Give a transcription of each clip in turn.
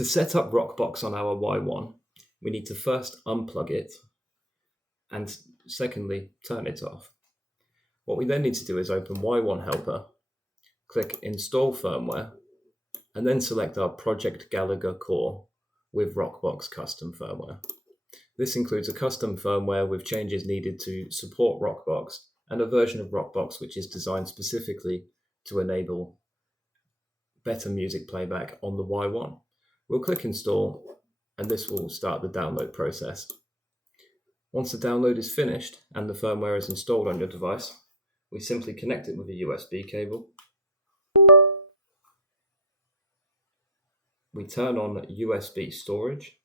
To set up Rockbox on our Y1, we need to first unplug it and secondly, turn it off. What we then need to do is open Y1 Helper, click Install Firmware, and then select our Project Gallagher core with Rockbox custom firmware. This includes a custom firmware with changes needed to support Rockbox and a version of Rockbox which is designed specifically to enable better music playback on the Y1. We'll click Install and this will start the download process. Once the download is finished and the firmware is installed on your device, we simply connect it with a USB cable. We turn on USB storage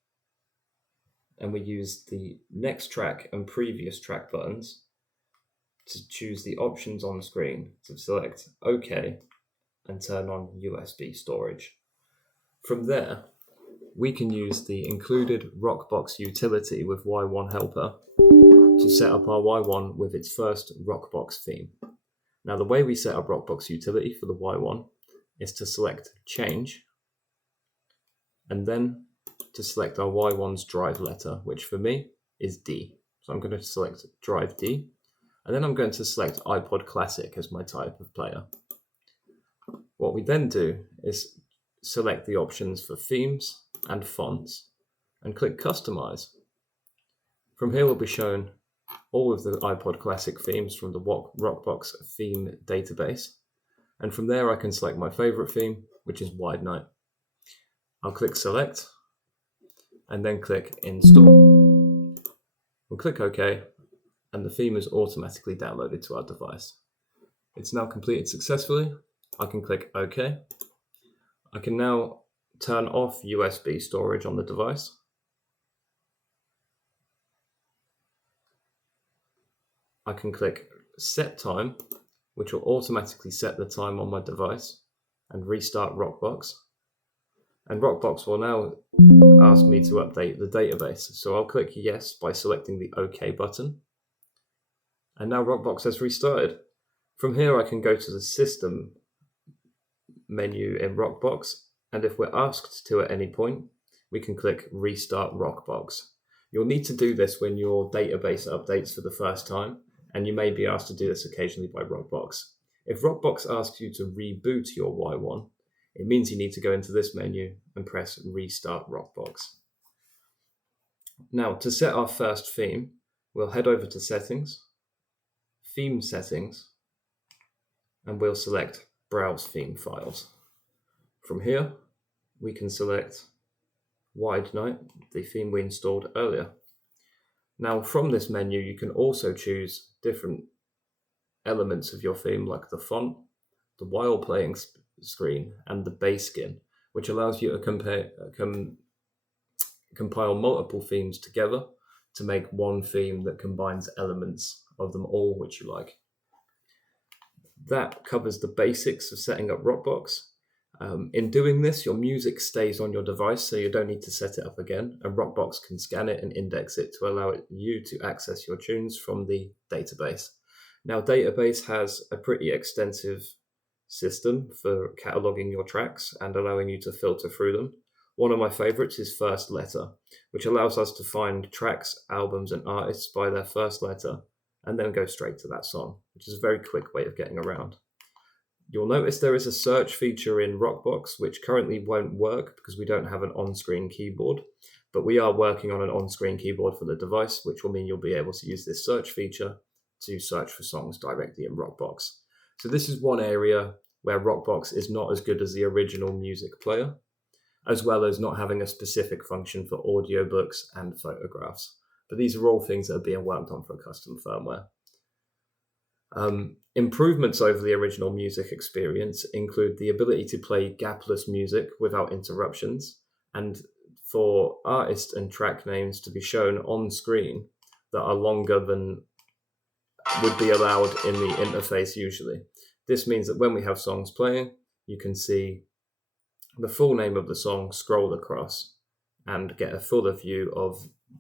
and we use the next track and previous track buttons to choose the options on the screen to select OK and turn on USB storage. From there, we can use the included Rockbox utility with Y1 Helper to set up our Y1 with its first Rockbox theme. Now, the way we set up Rockbox utility for the Y1 is to select Change and then to select our Y1's drive letter, which for me is D. So I'm going to select drive D, and then I'm going to select iPod Classic as my type of player. What we then do is select the options for themes and fonts and click Customize. From here we'll be shown all of the iPod Classic themes from the Rockbox theme database, and from there I can select my favorite theme, which is Wide Night. I'll click Select and then click Install. We'll click OK and the theme is automatically downloaded to our device. It's now completed successfully. I can click OK. I can now turn off USB storage on the device. I can click Set Time, which will automatically set the time on my device and restart Rockbox. And Rockbox will now ask me to update the database. So I'll click Yes by selecting the OK button. And now Rockbox has restarted. From here, I can go to the System menu in Rockbox. And if we're asked to at any point, we can click Restart Rockbox. You'll need to do this when your database updates for the first time, and you may be asked to do this occasionally by Rockbox. If Rockbox asks you to reboot your Y1, it means you need to go into this menu and press Restart Rockbox. Now, to set our first theme, we'll head over to Settings, Theme Settings, and we'll select Browse Theme Files. From here, we can select Wide Night, the theme we installed earlier. Now, from this menu, you can also choose different elements of your theme, like the font, the while playing screen, and the base skin, which allows you to compile multiple themes together to make one theme that combines elements of them all which you like. That covers the basics of setting up Rockbox. In doing this, your music stays on your device, so you don't need to set it up again, and Rockbox can scan it and index it to allow you to access your tunes from the database. Now, database has a pretty extensive system for cataloging your tracks and allowing you to filter through them. One of my favorites is First Letter, which allows us to find tracks, albums, and artists by their first letter and then go straight to that song, which is a very quick way of getting around. You'll notice there is a search feature in Rockbox, which currently won't work because we don't have an on-screen keyboard, but we are working on an on-screen keyboard for the device, which will mean you'll be able to use this search feature to search for songs directly in Rockbox. So this is one area where Rockbox is not as good as the original music player, as well as not having a specific function for audiobooks and photographs. But these are all things that are being worked on for custom firmware. Improvements over the original music experience include the ability to play gapless music without interruptions, and for artist and track names to be shown on screen that are longer than would be allowed in the interface usually. This means that when we have songs playing, you can see the full name of the song scroll across and get a fuller view of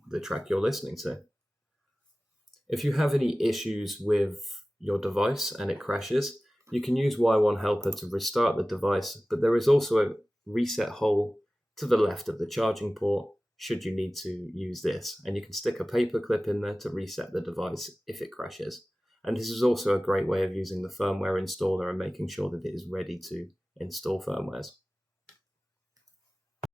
the track you're listening to. If you have any issues with your device and it crashes, you can use Y1 Helper to restart the device, but there is also a reset whole to the left of the charging port should you need to use this. And you can stick a paper clip in there to reset the device if it crashes. And this is also a great way of using the firmware installer and making sure that it is ready to install firmwares.